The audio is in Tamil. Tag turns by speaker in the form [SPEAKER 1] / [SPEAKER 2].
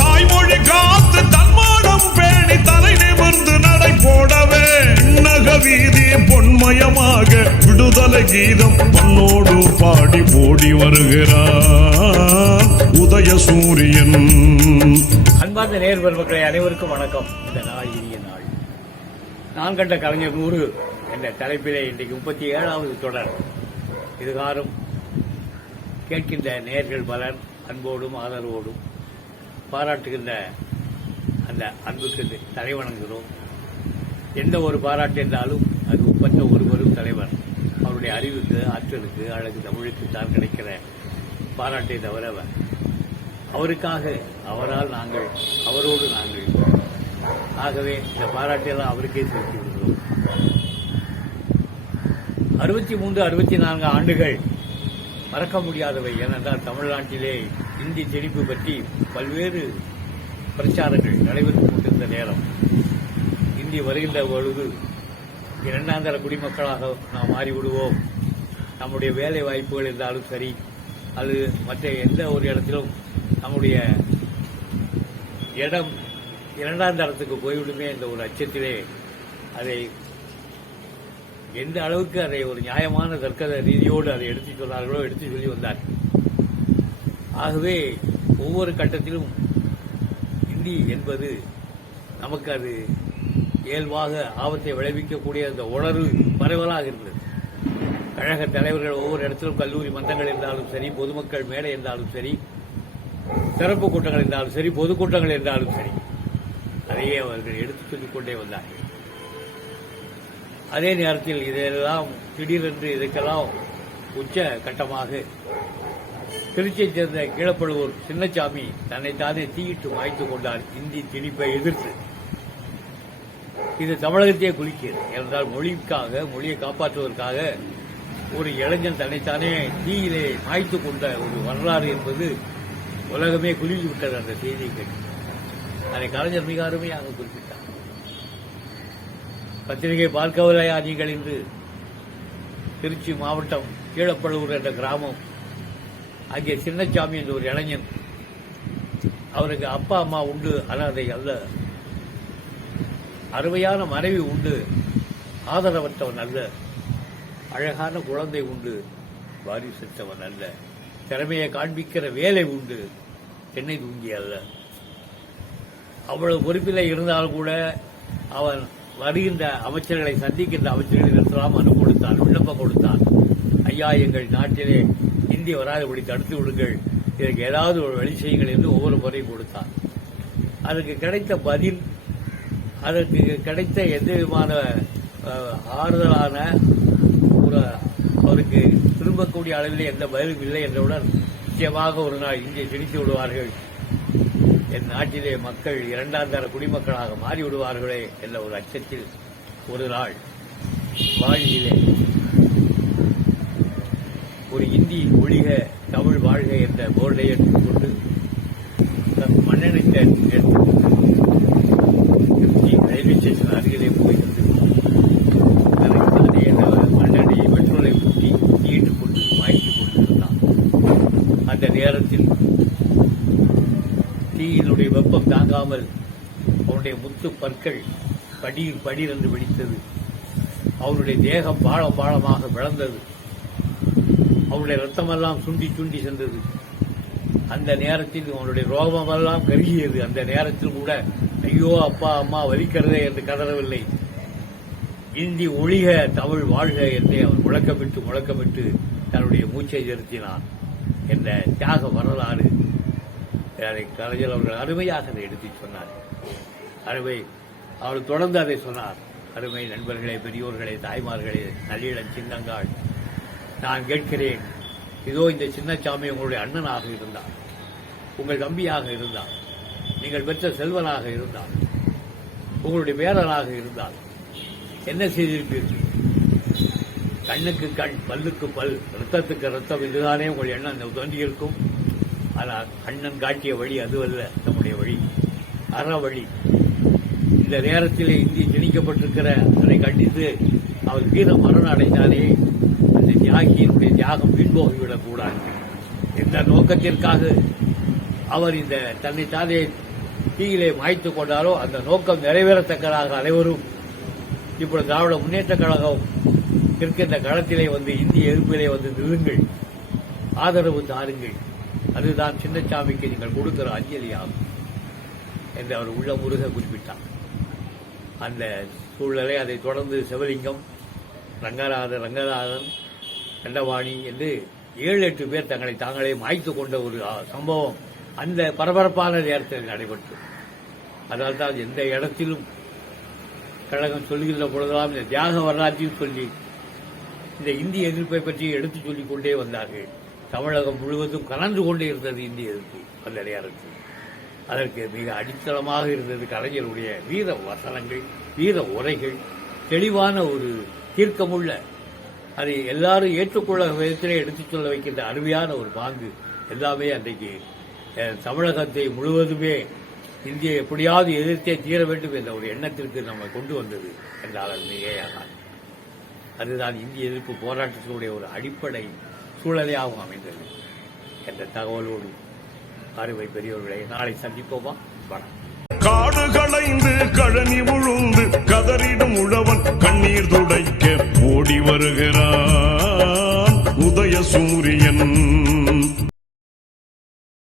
[SPEAKER 1] தாய்மொழி காத்து தன்மானம் பேணி தலை நிமிர்ந்து நடை போடவே. நக பொன்மயமாக விடுதலை கீதம் பண்ணோடு பாடி போடி வருகிறார் உதய சூரியன்
[SPEAKER 2] அன்பார்ந்த நேர்வர் மக்களை அனைவருக்கும் வணக்கம். இந்த நாள் இனிய நாள். நான் கண்ட கலைஞர் நூறு என்ற தலைப்பிலே இன்றைக்கு முப்பத்தி ஏழாவது தொடர். இதுகாரும் கேட்கின்ற நேர்கள் பலன் அன்போடும் ஆதரவோடும் பாராட்டுகின்ற அந்த அன்புக்கு தலைவணங்குகிறோம் எந்த ஒரு பாராட்டு என்றாலும் அது ஒப்பற்ற ஒருவரும் தலைவர். அவருடைய அறிவுக்கு ஆற்றலுக்கு அழகு தமிழுக்கு தான் கிடைக்கிற பாராட்டை தவிர அவருக்காக அவரால் நாங்கள் அவரோடு நாங்கள். ஆகவே இந்த பாராட்டையெல்லாம் அவருக்கே செலுத்தி விடுகிறோம். அறுபத்தி மூன்று அறுபத்தி நான்கு ஆண்டுகள் மறக்க முடியாதவை ஏனென்றால் தமிழ்நாட்டிலே இந்தி திணிப்பு பற்றி பல்வேறு பிரச்சாரங்கள் நடைபெற்றுக் கொண்டிருந்த நேரம். இந்தி வருகின்ற பொழுது இரண்டாந்தர குடிமக்களாக நாம் மாறிவிடுவோம். நம்முடைய வேலை வாய்ப்புகள் இருந்தாலும் சரி அது மற்ற எந்த ஒரு இடத்திலும் நம்முடைய இடம் இரண்டாம் தரத்துக்கு போய்விடுமே என்ற ஒரு அச்சத்திலே அதை எந்த அளவுக்கு அதை ஒரு நியாயமான தர்க்க ரீதியோடு அதை எடுத்துச் சொன்னார்களோ எடுத்துச் சொல்லி வந்தார். ஆகவே ஒவ்வொரு கட்டத்திலும் இந்தி என்பது நமக்கு அது இயல்பாக ஆபத்தை விளைவிக்கக்கூடிய அந்த உணர்வு பரவலாக இருந்தது. கழக தலைவர்கள் ஒவ்வொரு இடத்திலும் கல்லூரி மன்றங்கள் இருந்தாலும் சரி பொதுமக்கள் மேடை இருந்தாலும் சரி சிறப்பு கூட்டங்கள் இருந்தாலும் சரி பொதுக்கூட்டங்கள் இருந்தாலும் சரி அதையே அவர்கள் எடுத்துச் சொல்லிக் கொண்டே வந்தார்கள். அதே நேரத்தில் இதெல்லாம் திடீரென்று இதுக்கெல்லாம் உச்ச கட்டமாக. திருச்சியைச் சேர்ந்த கீழப்படுவோர் சின்னசாமி தன்னைத்தானே தீயிட்டு மாய்த்துக் கொண்டார் இந்தி திணிப்பை எதிர்த்து. இது தமிழகத்தையே குளிக்கிறது என்றால் மொழிக்காக மொழியை காப்பாற்றுவதற்காக ஒரு இளைஞன் தன்னைத்தானே தீயிலே மாய்த்துக் கொண்ட ஒரு வரலாறு என்பது உலகமே குலுங்கி விட்டது அந்த செய்தியை கேட்டு அதை கலைஞர் மிக அருமையாக குறிப்பிட்டார். பத்திரிகை பார்க்கவில்லையா நீங்கள் இன்று திருச்சி மாவட்டம் கீழப்பழுவூர் என்ற கிராமம். அங்கே சின்னச்சாமி என்ற ஒரு இளைஞன். அவருக்கு அப்பா அம்மா உண்டு அனாதை அல்ல. அருமையான மனைவி உண்டு ஆதரவற்றவன் அல்ல. அழகான குழந்தை உண்டு வாரிசற்றவன் அல்ல. திறமையை காண்பிக்கிற வேலை உண்டு என்னை தூங்கி அல்ல. அவ்வளவு பொறுப்பில் இருந்தாலும் கூட அவன் வருகின்ற அமைச்சர்களை சந்திக்கின்ற அமைச்சர்களிடத்தெல்லாம் அனு கொடுத்தான் விண்ணப்பம் கொடுத்தான் ஐயா எங்கள் நாட்டிலே இந்தி வராதபடி தடுத்து விடுங்கள். இதற்கு ஏதாவது ஒரு வழி செய்யுங்கள் என்று ஒவ்வொரு முறையும் கொடுத்தான் அதற்கு கிடைத்த பதில் அதற்கு கிடைத்த எந்த விதமான ஆறுதலான ஒரு அவருக்கு திரும்பக்கூடிய அளவிலே எந்த பதிலும் இல்லை என்றவுடன் நிச்சயமாக ஒரு நாள் இங்கே திணித்து விடுவார்கள். என் நாட்டிலே மக்கள் இரண்டாம் தர குடிமக்களாக மாறிவிடுவார்களே என்ற ஒரு அச்சத்தில் ஒரு நாள் வாழ்விலே ஒரு இந்தி ஒழிக தமிழ் வாழ்க என்ற போர்டை எடுத்துக்கொண்டு தன் மண்ணெண்ணெய் எடுத்துக்கொண்டு ரயில்வே ஸ்டேஷன் அருகிலே போயிருந்து தனக்கு தானே அந்த மண்ணெண்ணெயை பெட்ரோலை ஊற்றி தீயிட்டுக் கொண்டு மாய்த்துக் கொண்டிருந்தான். அந்த நேரத்தில் தீயினுடைய வெப்பம் தாங்காமல் அவனுடைய முத்து பற்கள் படீர் படீர் என்று வெடித்தது. அவனுடைய தேகம் பாழம் பாழமாக விளந்தது. அவனுடைய ரத்தமெல்லாம் சுண்டி சுண்டி சென்றது. அந்த நேரத்தில் அவனுடைய ரோமமெல்லாம் கருகியது. அந்த நேரத்தில் கூட ஐயோ அப்பா அம்மா வலிக்கிறதே என்று கதறவில்லை. இந்தி ஒழிக தமிழ் வாழ்க என்றே அவன் முழக்கமிட்டு முழக்கமிட்டு தன்னுடைய மூச்சை செலுத்தினான். என்ற தியாக வரலாறு அதை கலைஞர் அவர்கள் அருமையாக அதை எடுத்து சொன்னார். அருமை அவர் தொடர்ந்து அதை சொன்னார். அருமை நண்பர்களே பெரியோர்களே தாய்மார்களே நல்லிடம் சின்னங்காள் நான் கேட்கிறேன் இதோ இந்த சின்னச்சாமி உங்களுடைய அண்ணனாக இருந்தார். உங்கள் தம்பியாக இருந்தார். நீங்கள் பெற்ற செல்வனாக இருந்தார். உங்களுடைய பேரனாக இருந்தார். என்ன செய்திருப்பீர்கள்? கண்ணுக்கு கண் பல்லுக்கு பல் ரத்தத்துக்கு ரத்தம் இதுதானே உங்கள் எண்ணம் தோன்றியிருக்கும் ஆனால் கண்ணன் காட்டிய வழி அதுவல்ல நம்முடைய வழி. அற வழி. இந்த நேரத்தில் இந்தி திணிக்கப்பட்டிருக்கிற அதை கண்டித்து அவர் வீர மரணம் அடைந்தாலே அந்த தியாகியினுடைய தியாகம் வீண்போகிவிடக் கூடாது எந்த நோக்கத்திற்காக அவர் இந்த தன்னை தானே தீயிலே மாய்த்துக் கொண்டாரோ அந்த நோக்கம் நிறைவேறத்தக்கதாக அனைவரும் இப்பொழுது திராவிட முன்னேற்ற கழகம் இருக்கின்ற களத்திலே வந்து இந்திய எதிர்ப்பிலே வந்து நிறுங்கள் ஆதரவு தாருங்கள். அதுதான் சின்னச்சாமிக்கு நீங்கள் கொடுக்கிற அஞ்சலியாகும் என்று அவர் உள்ள முருக குறிப்பிட்டார். அந்த சூழ்நிலை அதைத் தொடர்ந்து சிவலிங்கம் ரங்கநாதன் ரங்கநாதன் கண்டவாணி என்று ஏழு எட்டு பேர் தங்களை தாங்களே மாய்த்து கொண்ட ஒரு சம்பவம் அந்த பரபரப்பான நேரத்தில் நடைபெற்றது. அதனால்தான் எந்த இடத்திலும் கழகம் சொல்கின்ற பொழுதெல்லாம் இந்த தியாக வரலாற்றையும் சொல்லி இந்த இந்திய எதிர்ப்பை பற்றி எடுத்துச் சொல்லிக் கொண்டே வந்தார்கள். தமிழகம் முழுவதும் கலந்து கொண்டே இருந்தது இந்திய எதிர்ப்பு அந்த அதற்கு மிக அடித்தளமாக இருந்தது கலைஞருடைய வீர வசனங்கள் வீர உரைகள் தெளிவான ஒரு தீர்க்கமுள்ள அதை எல்லாரும் ஏற்றுக்கொள்ள விதத்திலே எடுத்துச் சொல்ல வைக்கின்ற அருமையான ஒரு பாங்கு எல்லாமே அன்றைக்கு தமிழகத்தை முழுவதுமே இந்தியை எப்படியாவது எதிர்த்தே தீர வேண்டும் என்ற ஒரு எண்ணத்திற்கு நம்மை கொண்டு வந்தது என்றால் அது மிகையாகாது. அதுதான் இந்திய எதிர்ப்பு போராட்டத்தினுடைய ஒரு அடிப்படை சூழலையாகவும் அமைந்தது. என்ற தகவலோடு அறுவை பெரியவர்களை நாளை சந்திப்போமா? வணக்கம்.
[SPEAKER 1] காடு களைந்து கழனி உழுந்து கதறிடும் உழவன் கண்ணீர் துடைக்க ஓடி வருகிறான். உதய சூரியன்